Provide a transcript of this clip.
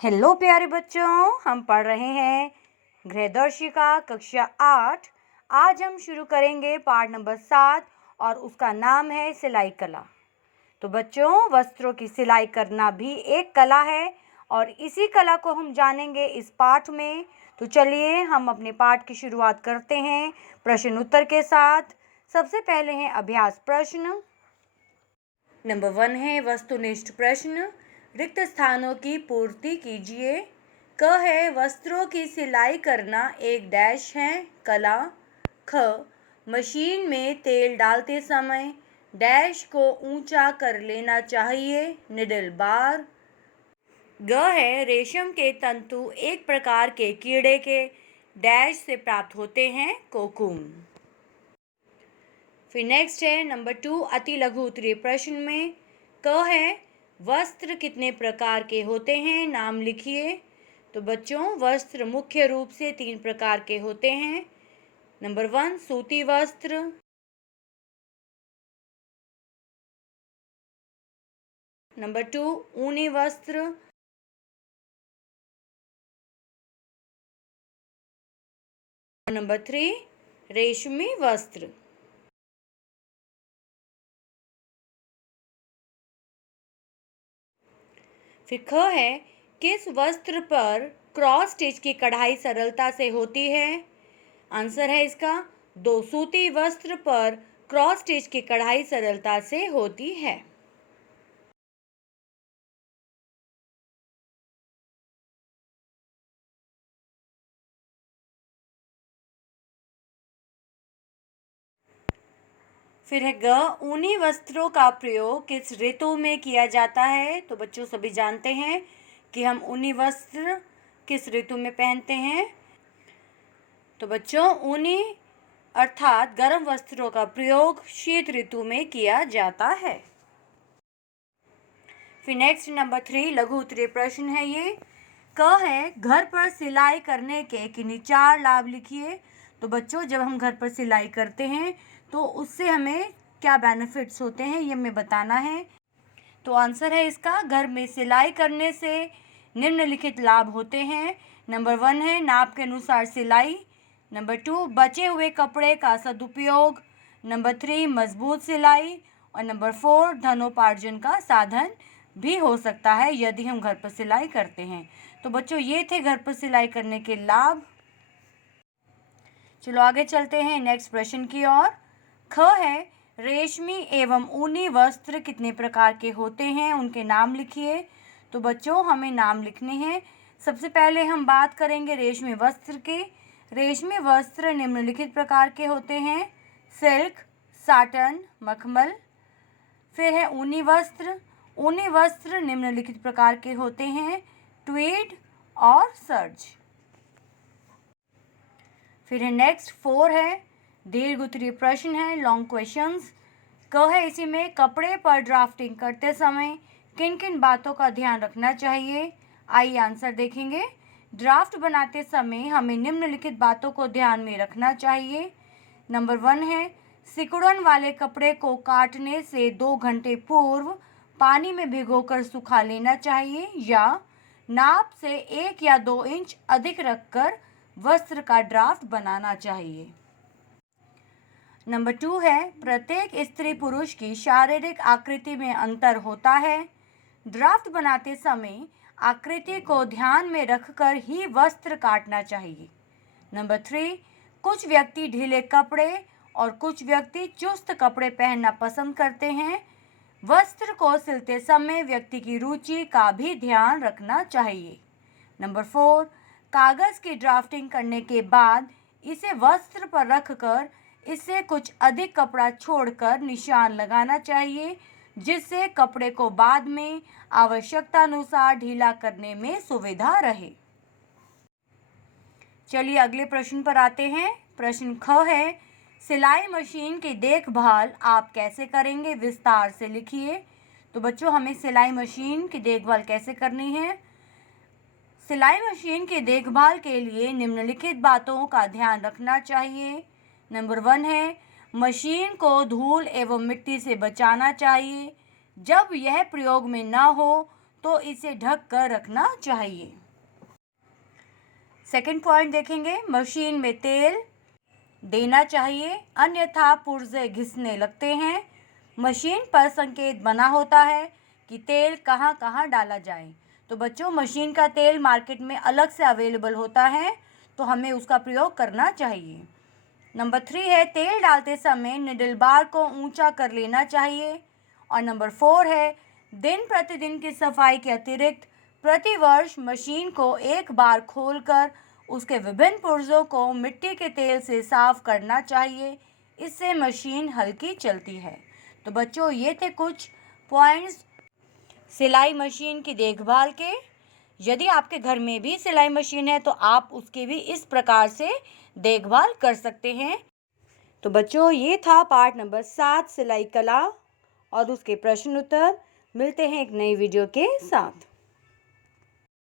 Hello प्यारे बच्चों, हम पढ़ रहे हैं गृहदर्शिका कक्षा 8। आज हम शुरू करेंगे पाठ नंबर 7 और उसका नाम है सिलाई कला। तो बच्चों, वस्त्रों की सिलाई करना भी एक कला है और इसी कला को हम जानेंगे इस पाठ में। तो चलिए हम अपने पाठ की शुरुआत करते हैं प्रश्न उत्तर के साथ। सबसे पहले है अभ्यास प्रश्न। नंबर 1 है वस्तुनिष्ठ प्रश्न। रिक्त स्थानों की पूर्ति कीजिए। क है वस्त्रों की सिलाई करना एक डैश है कला। ख मशीन में तेल डालते समय डैश को ऊंचा कर लेना चाहिए निडल बार। ग है रेशम के तंतु एक प्रकार के कीड़े के डैश से प्राप्त होते हैं कोकून। फिर नेक्स्ट है नंबर 2 अति लघु उत्तरीय प्रश्न में क है वस्त्र कितने प्रकार के होते हैं, नाम लिखिए। तो बच्चों, वस्त्र मुख्य रूप से 3 प्रकार के होते हैं। नंबर 1 सूती वस्त्र, नंबर 2 ऊनी वस्त्र, और नंबर 3 रेशमी वस्त्र। फिर ख है किस वस्त्र पर क्रॉस स्टिच की कढ़ाई सरलता से होती है। आंसर है इसका 2 सूती वस्त्र पर क्रॉस स्टिच की कढ़ाई सरलता से होती है। फिर है ग ऊनी वस्त्रों का प्रयोग किस ऋतु में किया जाता है। तो बच्चों, सभी जानते हैं कि हम ऊनी वस्त्र किस ऋतु में पहनते हैं। तो बच्चों, ऊनी अर्थात गर्म वस्त्रों का प्रयोग शीत ऋतु में किया जाता है। फिर नेक्स्ट नंबर 3 लघु उत्तरीय प्रश्न है ये। क है घर पर सिलाई करने के किन्हीं 4 लाभ लिखिए। तो बच्चों, जब हम घर पर सिलाई करते हैं तो उससे हमें क्या बेनिफिट्स होते हैं ये हमें बताना है। तो आंसर है इसका घर में सिलाई करने से निम्नलिखित लाभ होते हैं। नंबर 1 है नाप के अनुसार सिलाई, नंबर 2 बचे हुए कपड़े का सदुपयोग, नंबर 3 मजबूत सिलाई, और नंबर 4 धनोपार्जन का साधन भी हो सकता है यदि हम घर पर सिलाई करते हैं। तो बच्चों, ये थे घर पर सिलाई करने के लाभ। चलो आगे चलते हैं नेक्स्ट प्रश्न की ओर। ख है रेशमी एवं ऊनी वस्त्र कितने प्रकार के होते हैं, उनके नाम लिखिए। तो बच्चों, हमें नाम लिखने हैं। सबसे पहले हम बात करेंगे रेशमी वस्त्र के। रेशमी वस्त्र निम्नलिखित प्रकार के होते हैं सिल्क, साटन, मखमल। फिर है ऊनी वस्त्र। ऊनी वस्त्र निम्नलिखित प्रकार के होते हैं ट्वीड और सर्ज। फिर है नेक्स्ट 4 है दीर्घ उत्तरीय प्रश्न है, लॉन्ग क्वेश्चंस। क है इसी में कपड़े पर ड्राफ्टिंग करते समय किन किन बातों का ध्यान रखना चाहिए। आइए आंसर देखेंगे। ड्राफ्ट बनाते समय हमें निम्नलिखित बातों को ध्यान में रखना चाहिए। नंबर 1 है सिकुड़न वाले कपड़े को काटने से 2 घंटे पूर्व पानी में भिगोकर सुखा लेना चाहिए, या नाप से 1 या 2 इंच अधिक रखकर वस्त्र का ड्राफ्ट बनाना चाहिए। नंबर 2 है प्रत्येक स्त्री पुरुष की शारीरिक आकृति में अंतर होता है। ड्राफ्ट बनाते समय आकृति को ध्यान में रखकर ही वस्त्र काटना चाहिए। नंबर 3 कुछ व्यक्ति ढीले कपड़े और कुछ व्यक्ति चुस्त कपड़े पहनना पसंद करते हैं। वस्त्र को सिलते समय व्यक्ति की रुचि का भी ध्यान रखना चाहिए। नंबर 4 कागज़ की ड्राफ्टिंग करने के बाद इसे वस्त्र पर रखकर इससे कुछ अधिक कपड़ा छोड़कर निशान लगाना चाहिए, जिससे कपड़े को बाद में आवश्यकता अनुसार ढीला करने में सुविधा रहे। चलिए अगले प्रश्न पर आते हैं। प्रश्न ख है सिलाई मशीन की देखभाल आप कैसे करेंगे, विस्तार से लिखिए। तो बच्चों, हमें सिलाई मशीन की देखभाल कैसे करनी है। सिलाई मशीन की देखभाल के लिए निम्नलिखित बातों का ध्यान रखना चाहिए। नंबर 1 है मशीन को धूल एवं मिट्टी से बचाना चाहिए। जब यह प्रयोग में न हो तो इसे ढक कर रखना चाहिए। सेकंड पॉइंट देखेंगे, मशीन में तेल देना चाहिए, अन्यथा पुर्जे घिसने लगते हैं। मशीन पर संकेत बना होता है कि तेल कहाँ कहाँ डाला जाए। तो बच्चों, मशीन का तेल मार्केट में अलग से अवेलेबल होता है, तो हमें उसका प्रयोग करना चाहिए। नंबर 3 है, तेल डालते समय निडल बार को ऊंचा कर लेना चाहिए। और नंबर 4 है, दिन प्रतिदिन की सफाई के अतिरिक्त प्रतिवर्ष मशीन को एक बार खोलकर उसके विभिन्न पुर्जों को मिट्टी के तेल से साफ करना चाहिए। इससे मशीन हल्की चलती है। तो बच्चों, ये थे कुछ पॉइंट्स सिलाई मशीन की देखभाल के। यदि आपके घर में भी सिलाई मशीन है तो आप उसकी भी इस प्रकार से देखभाल कर सकते हैं। तो बच्चों, ये था पार्ट नंबर 7 सिलाई कला और उसके प्रश्न उत्तर। मिलते हैं एक नई वीडियो के साथ।